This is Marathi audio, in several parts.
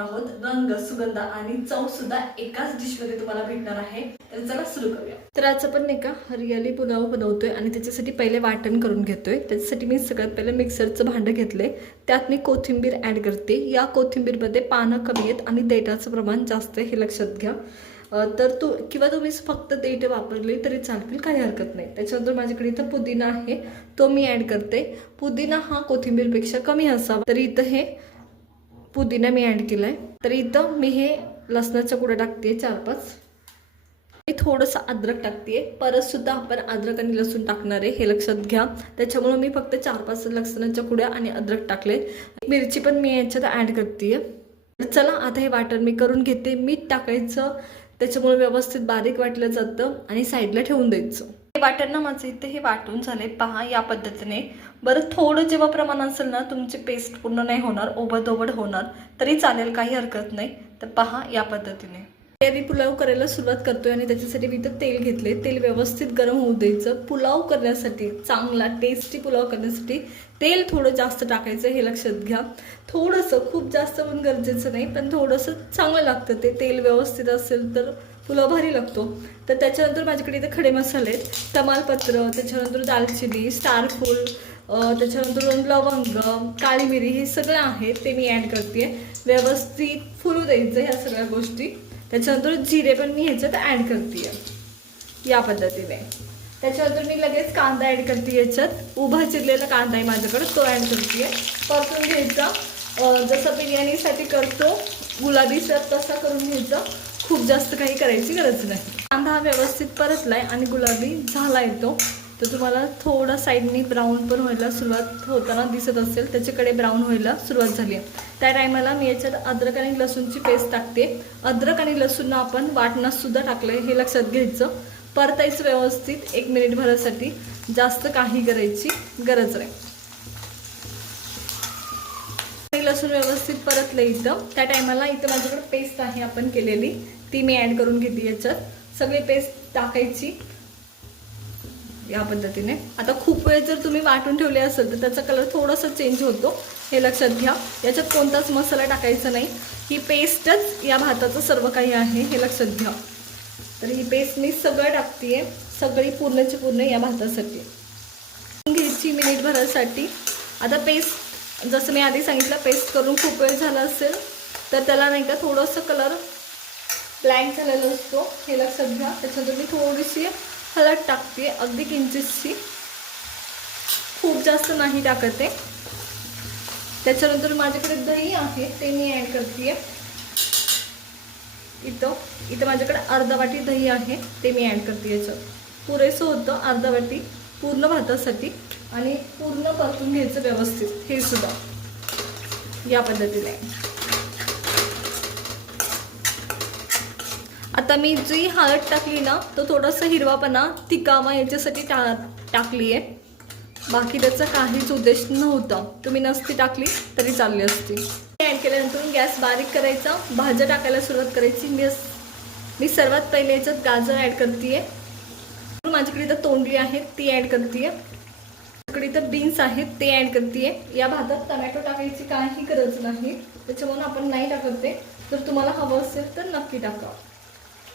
आहोत। रंग, सुगंध आणि चव सुद्धा एकाच डिशमध्ये तुम्हाला भेटणार आहे। तर चला सुरू करूया। तर आजचं पण नाही का हरियाली पुलाव बनवतोय आणि त्याच्यासाठी पहिले वाटण करून घेतोय। त्याच्यासाठी मी सगळ्यात पहिले मिक्सरचं भांडं घेतलंय, त्यात मी कोथिंबीर ॲड करते। या कोथिंबीरमध्ये पानं कमी आहेत आणि देठाचं प्रमाण जास्त आहे, हे लक्षात घ्या। तर तुम्ही फक्त देठ वापरली तरी चालतील, काही हरकत नाही। त्याच्यानंतर माझ्याकडे इथं पुदिना आहे, तो मी ॲड करते। पुदिना हा कोथिंबीरपेक्षा कमी असावा, तरी इथं हे पुदिना मी ॲड केलाय। तर इथं मी हे लसणाच्या कुड्या टाकते 4-5। मी थोडंसं अद्रक टाकते, परत सुद्धा आपण अद्रक आणि लसूण टाकणार आहे, हे लक्षात घ्या। त्याच्यामुळे मी फक्त 4-5 लसणाच्या कुड्या आणि अद्रक टाकले। मिरची पण मी याच्यात ॲड करते। चला आता हे वाटण मी करून घेते। मीठ टाकायचं, त्याच्यामुळे व्यवस्थित बारीक वाटलं जातं आणि साईडला ठेवून द्यायचं। हे वाटण ना माझं इथे हे वाटून झाले, पहा या पद्धतीने। बरं थोडं जेव्हा प्रमाण असेल ना, तुमची पेस्ट पूर्ण नाही होणार, ओबड होणार तरी चालेल, काही हरकत नाही। तर पहा या पद्धतीने तयारी पुलाव करायला सुरुवात करतोय आणि त्याच्यासाठी मी इथं तेल घेतले। तेल व्यवस्थित गरम होऊ द्यायचं। पुलाव करण्यासाठी, चांगला टेस्टी पुलाव करण्यासाठी तेल थोडं जास्त टाकायचं, हे लक्षात घ्या। थोडंसं, खूप जास्त पण गरजेचं नाही, पण थोडंसं चांगलं लागतं ते। तेल व्यवस्थित असेल तर पुलाव भारी लागतो। तर त्याच्यानंतर माझ्याकडे इथे खडे मसाले आहेत, तमालपत्र, त्याच्यानंतर दालचिनी, स्टारफूल, त्याच्यानंतर लवंग, काळी मिरी, हे सगळं आहे ते मी ॲड करते। व्यवस्थित फुलू द्यायचं ह्या सगळ्या गोष्टी। त्याच्यानंतर जिरे पण मी ह्याच्यात ॲड करते या पद्धतीने। त्याच्यानंतर मी लगेच कांदा ॲड करते याच्यात। उभा चिरलेला कांदा आहे माझ्याकडे, तो ॲड करते। परतून घ्यायचा, जसं बिर्याणीसाठी करतो गुलाबी सर तसा करून घ्यायचा, खूप जास्त काही करायची गरज नाही। कांदा हा व्यवस्थित परतलाय आणि गुलाबी झाला येतो, तर तुम्हाला थोडा साईडनी ब्राऊन पण व्हायला सुरुवात होताना दिसत असेल, त्याच्याकडे ब्राऊन व्हायला सुरुवात झाली आहे। त्या टायमाला मी याच्यात अद्रक आणि लसूणची पेस्ट टाकते। अद्रक आणि लसूण आपण वाटणात सुद्धा टाकलंय, हे लक्षात घ्यायचं। परतायचं व्यवस्थित 1 मिनिट भरासाठी, जास्त काही करायची गरज नाही। लसूण व्यवस्थित परतलं इथं, त्या टायमाला इथं माझ्याकडे पेस्ट आहे आपण केलेली, ती मी ॲड करून घेते याच्यात। सगळी पेस्ट टाकायची या पद्धतीने। आता खूप वेळ जर तुम्ही वाटून ठेवले असेल तर त्याचा कलर थोडासा चेंज होतो, हे लक्षात घ्या। याच्यात कोणताच मसाला टाकायचा नाही, ही पेस्टच या भाताचं सर्व काही आहे, हे लक्षात घ्या। तर ही पेस्ट मी सगळं टाकते, सगळी पूर्णची पूर्ण या भातासाठी घ्यायची मिनिटभरासाठी। आता पेस्ट, जसं मी आधी सांगितलं, पेस्ट करून खूप वेळ झाला असेल तर त्याला नाही का थोडंसं कलर ब्लॅक झालेला असतो, हे लक्षात घ्या। त्याच्यानंतर मी थोडीशी हळद टाकते, अगदी किंचितशी, खूप जास्त नाही टाकते। त्याच्यानंतर माझ्याकडे दही आहे, ते मी ॲड करते। इथं माझ्याकडे अर्धा वाटी दही आहे, ते मी ॲड करते याच्यात। पुरेसं होतं अर्धा वाटी पूर्ण भातासाठी, आणि पूर्ण परतून घ्यायचं व्यवस्थित हे सुद्धा या पद्धतीने। आता मी जी हळद टाकली ना, तो थोडासा हिरवापणा तिकावा याच्यासाठी टाकली आहे, बाकी त्याचा काहीच उद्देश नव्हता। तुम्ही नसती टाकली तरी चालली असती। ॲड केल्यानंतर गॅस बारीक करायचा, भाज्या टाकायला सुरुवात करायची। मी सर्वात पहिले याच्यात गाजर ॲड करते। माझ्याकडे इथं तोंडली आहे, ती ॲड करते। माझ्याकडे इथं बीन्स आहेत, ते ॲड करते। या भातात टमॅटो टाकायची काही गरज नाही, त्याच्यामुळे आपण नाही टाकत ते। जर तुम्हाला हवं असेल तर नक्की टाका,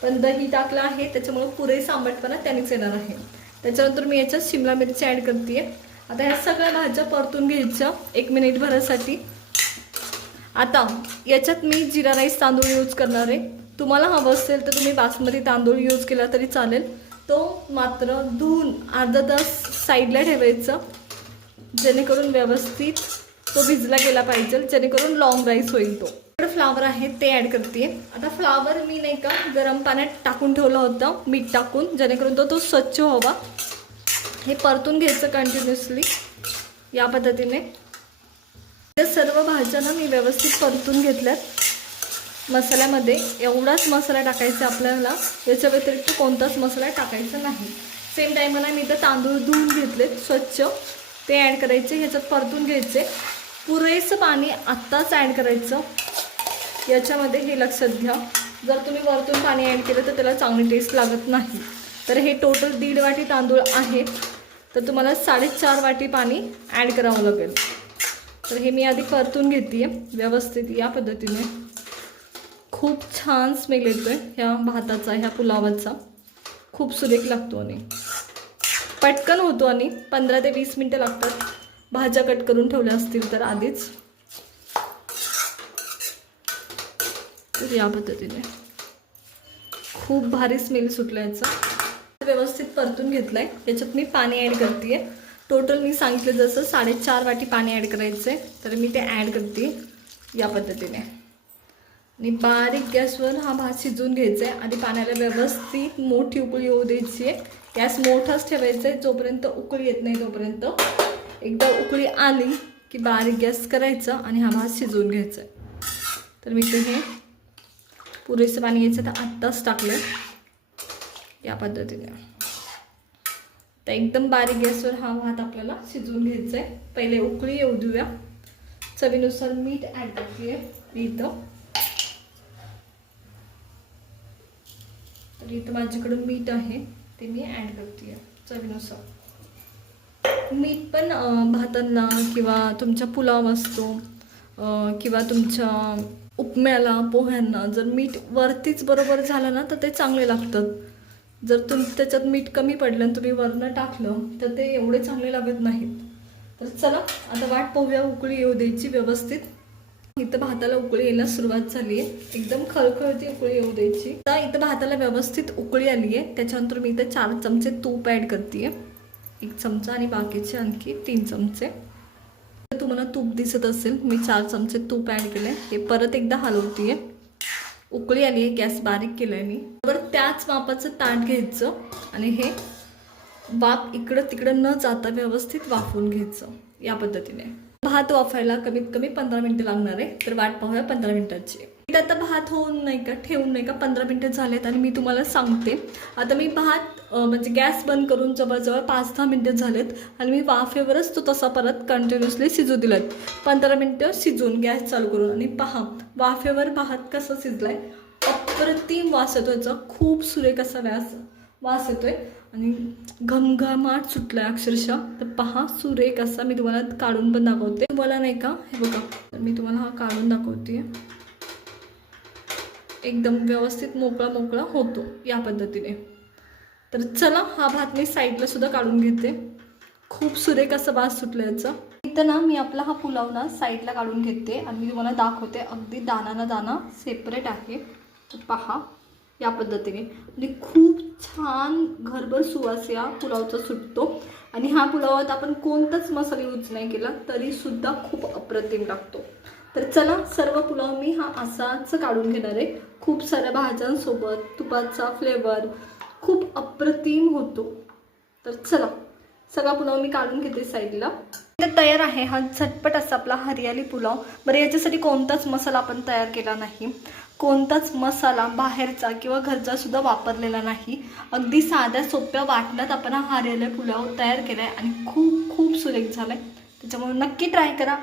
पण दही टाकलं आहे त्याच्यामुळे पुरेसा आंबटपणा त्यानेच येणार आहे। त्याच्यानंतर मी याच्यात शिमला मिरची ॲड करते। आता ह्या सगळ्या भाज्या परतून घ्यायच्या 1 मिनिट भरासाठी। आता याच्यात मी जिरा राईस तांदूळ यूज करणार आहे। तुम्हाला हवं असेल तर तुम्ही बासमती तांदूळ यूज केला तरी चालेल, तो मात्र धुवून अर्धा तास साईडला ठेवायचं, जेणेकरून व्यवस्थित तो भिजला गेला पाहिजे, जेणेकरून लॉंग राईस होईल। तो फ्लावर आहे ते ॲड करते। आता फ्लावर मी नाही का गरम पाण्यात टाकून ठेवलं होतं, मीठ टाकून, जेणेकरून तो स्वच्छ व्हावा। हे परतून घ्यायचं कंटिन्युअसली या पद्धतीने। या सर्व भाज्या ना मी व्यवस्थित परतून घेतल्यात मसाल्यामध्ये। एवढाच मसाला टाकायचा आपल्याला, याच्या व्यतिरिक्त कोणताच मसाला टाकायचा नाही। सेम टायमाला मी इथं तांदूळ धुवून घेतले स्वच्छ, ते ॲड करायचे, ह्याच्यात परतून घ्यायचे। पुरेसं पाणी आत्ताच ॲड करायचं याच्यामध्ये, हे लक्षात घ्या। जर तुम्ही वरतून पाणी ॲड केलं तर त्याला चांगली टेस्ट लागत नाही। तर हे टोटल 1.5 वाटी तांदूळ आहे, तर तुम्हाला 4.5 वाटी पाणी ॲड करावं लागेल। तर हे मी आधी परतून घेते व्यवस्थित या पद्धतीने। खूप छान स्मेल येतोय ह्या भाताचा, ह्या पुलावाचा. खूप सुरेख लागतो आणि पटकन होतो आणि 15 ते 20 मिनटं लागतात भाज्या कट करून ठेवल्या असतील तर आधीच. तर या पद्धतीने खूप भारी स्मेल सुटला याचा. व्यवस्थित परतून घेतलाय. याच्यात मी पाणी ॲड करते. टोटल मी सांगितलं जसं 4.5 वाटी पाणी ॲड करायचं आहे, तर मी ते ॲड करते या पद्धतीने. आणि बारीक गॅसवर हा भात शिजवून घ्यायचा आहे. आधी पाण्याला व्यवस्थित मोठी उकळी येऊ द्यायची आहे. गॅस मोठाच ठेवायचा आहे जोपर्यंत उकळी येत नाही तोपर्यंत. एकदा उकळी आली की बारीक गॅस करायचा आणि हा भात शिजवून घ्यायचा आहे. तर मी ते हे पुरेसं पाणी घ्यायचं तर आत्ताच टाकलं या पद्धतीने. तर एकदम बारीक गॅसवर हा भात आपल्याला शिजवून घ्यायचा आहे. पहिले उकळी येऊ देऊया. चवीनुसार मीठ ॲड करते इथं. तर इथं माझ्याकडं मीठ आहे ते मी ॲड करते चवीनुसार. मीठ पण भातांना किंवा तुमच्या पुलाव असतो किंवा तुमच्या उपम्याला पोह्यांना जर मीठ वरतीच बरोबर झालं ना तर ते चांगले लागतात. जर त्याच्यात मीठ कमी पडलं आणि तुम्ही वरनं टाकलं तर ते एवढे चांगले लागत नाहीत. तर चला आता वाट पाहूया, उकळी येऊ द्यायची व्यवस्थित. इथं भाताला उकळी यायला सुरुवात झाली आहे. एकदम खळखळती उकळी येऊ द्यायची. आता इथं भाताला व्यवस्थित उकळी आली आहे. त्याच्यानंतर मी इथं 4 चमचे तूप ॲड करते. 1 चमचा आणि बाकीचे आणखी 3 चमचे. तुम्हाला तूप दिसत असेल, मी 4 चमचे तूप ॲड केले. हे परत एकदा हलवते. उकळी आली आहे, गॅस बारीक केलाय मी. बरं त्याच मापाचं ताट घ्यायचं आणि हे वाफ इकडं तिकडं न जाता व्यवस्थित वाफवून घ्यायचं या पद्धतीने. भात वाफायला कमीत कमी 15 मिनिटं लागणार आहे. तर वाट पाहूया 15 मिनिटाची. आता भात होऊन नाही का ठेवून नाही का 15 मिनिटं झालेत आणि मी तुम्हाला सांगते. आता मी भात म्हणजे गॅस बंद करून जवळजवळ 5-10 मिनिटं झालेत आणि मी वाफेवरच तो तसा परत कंटिन्युअसली शिजू दिलात. 15 मिनिटं शिजून गॅस चालू करून. आणि पहा वाफेवर भात कसा शिजलाय. अप्रतिम वास येतोय. खूप सुरेख असा वास येतोय आणि घमघमाट सुटलाय अक्षरशः. तर पहा सुरेख असा मी तुम्हाला काढून पण दाखवते. तुम्हाला नाही का हे बघा, तर मी तुम्हाला हा काढून दाखवते. एकदम व्यवस्थित मोकळा मोकळा होतो या पद्धतीने. तर चला हा भात मी साईडला सुद्धा काढून घेते. खूप सुरेख असा वास सुटला याचा. इथं ना मी आपला हा पुलाव ना साईडला काढून घेते आणि मी तुम्हाला दाखवते. अगदी दाना ना दाना सेपरेट आहे. तर पहा या पद्धतीने. म्हणजे खूप छान घरभर सुवास या पुलावचा सुटतो. आणि हा पुलावात आपण कोणताच मसाला यूज नाही केला तरी सुद्धा खूप अप्रतिम लागतो. तर चला सर्व पुलाव मी हा असाच काढून घेणार आहे. खूप साऱ्या भाज्यांसोबत तुपाचा फ्लेवर खूप अप्रतिम होतो. तर चला सगळा पुलाव मी काढून घेते साईडला. इथे तयार आहे हा झटपट असा आपला हरियाली पुलाव. बरं याच्यासाठी कोणताच मसाला आपण तयार केला नाही. कोणताच मसाला बाहेरचा किंवा घरचा सुद्धा वापरलेला नाही. अगदी साध्या सोप्या वाटण्यात आपण हा हरियाली पुलाव तयार केला आहे आणि खूप खूप सुरेख झाला आहे. त्याच्यामुळे नक्की ट्राय करा.